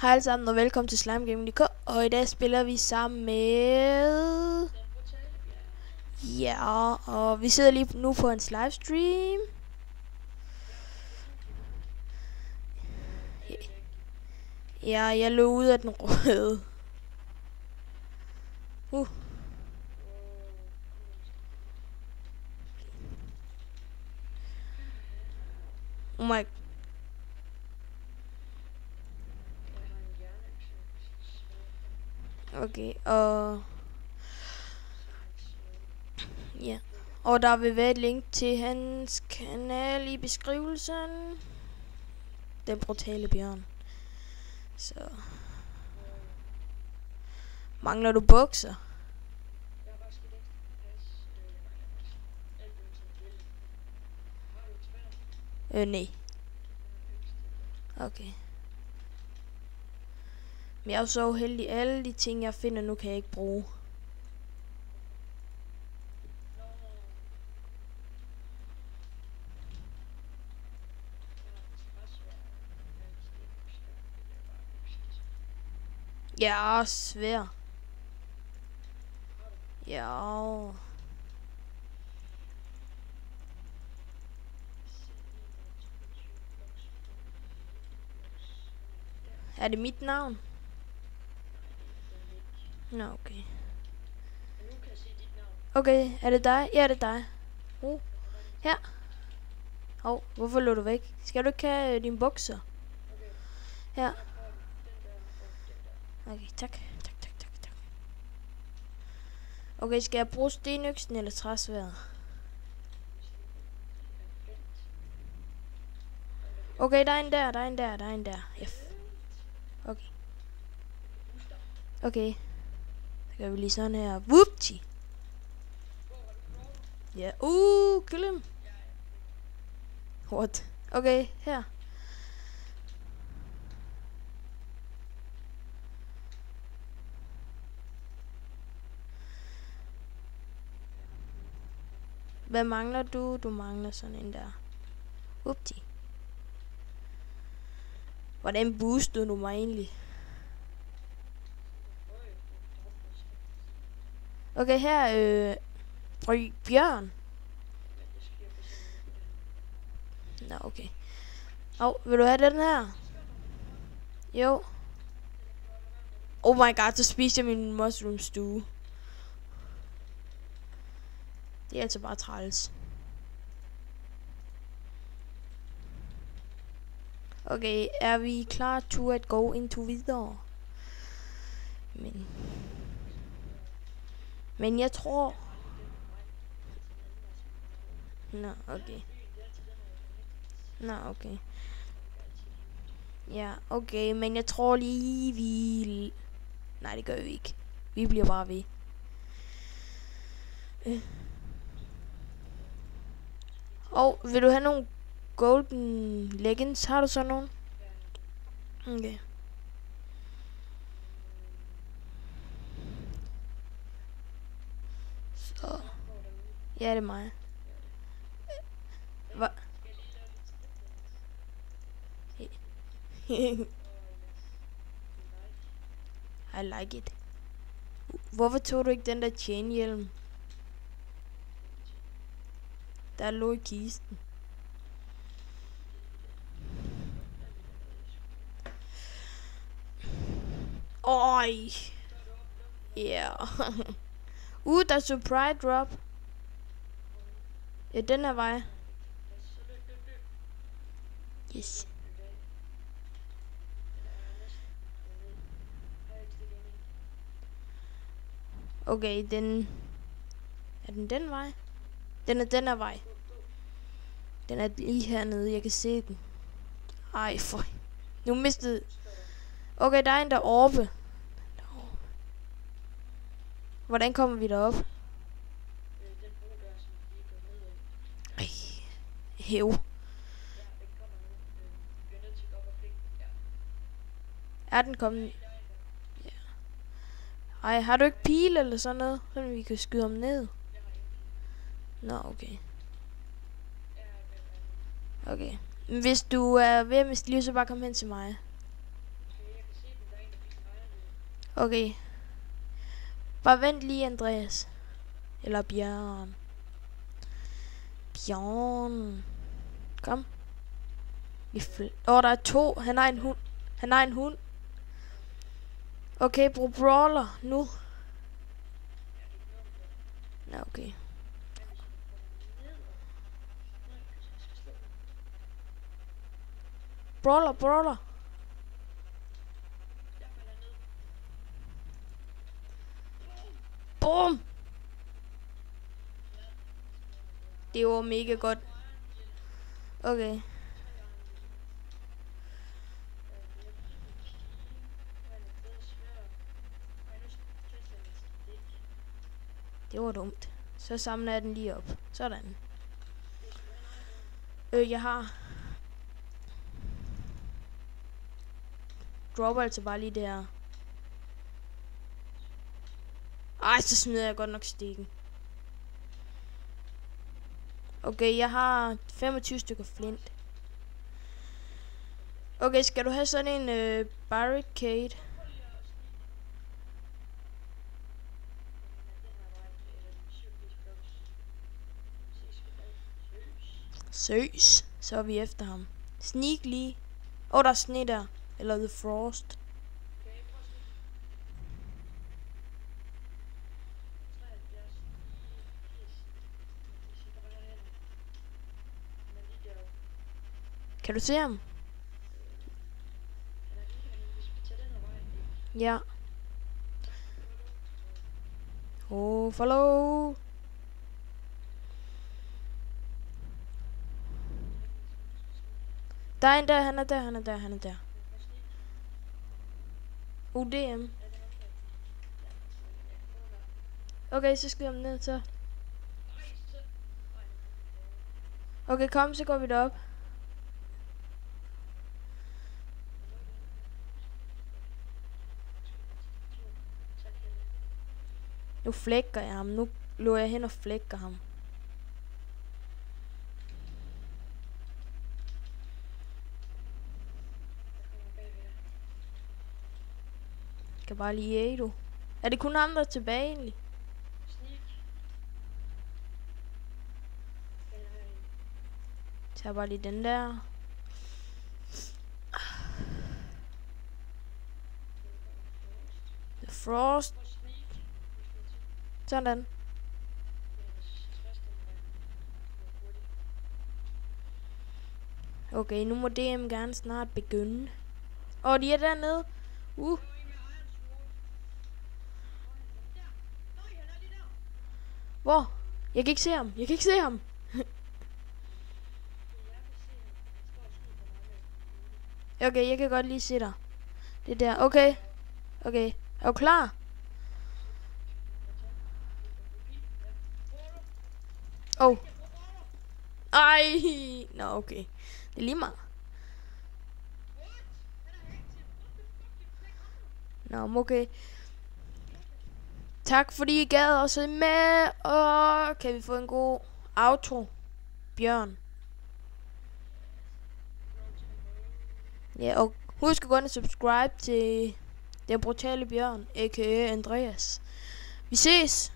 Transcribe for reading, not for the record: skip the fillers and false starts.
Hej alle sammen og velkommen til Slime Gaming.dk, og i dag spiller vi sammen med... Ja, og vi sidder lige nu på en livestream. Ja, jeg lå ud af den røde. Oh my... Okay, og... Ja, og der vil være et link til hans kanal i beskrivelsen. Den brutale bjørn. Så... Mangler du bukser? Nej. Okay. Men jeg er jo så uheldig. Alle de ting, jeg finder nu, kan jeg ikke bruge. Jeg er svær. Ja. Er det mit navn? Nå, okay. Okay, er det dig? Ja, det er dig. Ja. Hvorfor lå du væk? Skal du ikke have dine bukser? Ja. Okay, tak. Okay, skal jeg bruge stenøksen eller træsværdet? Okay, der er en der. Yes. Okay. Okay. Så gør vi lige sådan her. Whoopty. Ja, kill him. What? Okay, her. Hvad mangler du? Du mangler sådan en der. Whoopty. Hvordan boostede du mig egentlig? Okay, her bjørn. Nå, okay. Vil du have den her? Jo. Oh my god, så spiste jeg min mushroom stew. Det er altså bare træls. Okay, er vi klar to at go into videre? Men jeg tror... Nå, okay. Ja, okay, men jeg tror lige vi... Nej, det gør vi ikke. Vi bliver bare ved. Vil du have nogle golden leggings? Har du sådan nogle? Okay. Så. Ja, det er mig. Hvad? I like it. Hvorfor tog du ikke den der chainhjelm? Der lå i kisten. Oj. Yeah. Der er surprise drop. Ja, den her vej. Yes. Okay, den... Er den vej? Den er den her vej. Den er lige hernede, jeg kan se den. Ej, for... Nu mistede... Okay, der er en deroppe. Hvordan kommer vi derop? Ej, hæv. Er den kommet? Ja. Ej, har du ikke pil eller sådan noget, så vi kan skyde ham ned? Nå, okay. Okay. Hvis du er ved at miste liv, så bare kom hen til mig. Okay. Bare vent lige, Andreas. Eller Bjørn. Bjørn. Kom. Der er 2. Han har en hund. Han har en hund. Okay, brug brawler nu. Ja, okay. Brawler. Boom! Det var mega godt. Okay. Det var dumt. Så samler jeg den lige op. Sådan. Jeg har... Dropper altså bare lige der. Ej, så smider jeg godt nok stikken. Okay, jeg har 25 stykker flint. Okay, skal du have sådan en barricade? Søs. Så er vi efter ham. Sneak lige. Der er sne der. Eller The Frost. Kan du se ham? Ja. Follow. Der er en der, han er der. UDM. Okay, så skal jeg ned så. Okay, kom, så går vi derop. Nu flækker jeg ham. Nu løber jeg hen og flækker ham. Jeg kan bare lige æde du. Er det kun ham, der er tilbage egentlig? Så jeg bare lige den der. The Frost. Sådan. Okay, nu må DM gerne snart begynde. De er dernede. Hvor? Jeg kan ikke se ham. Okay, jeg kan godt lige se dig. Det er der. Okay. Er du klar? Ej. Nå, okay. Det er lige meget. Nå, okay. Tak fordi I gad at se med. Og kan vi få en god outro? Bjørn. Ja, og husk at gå ind og subscribe til Den Brutale Bjørn, a.k.a. Andreas. Vi ses!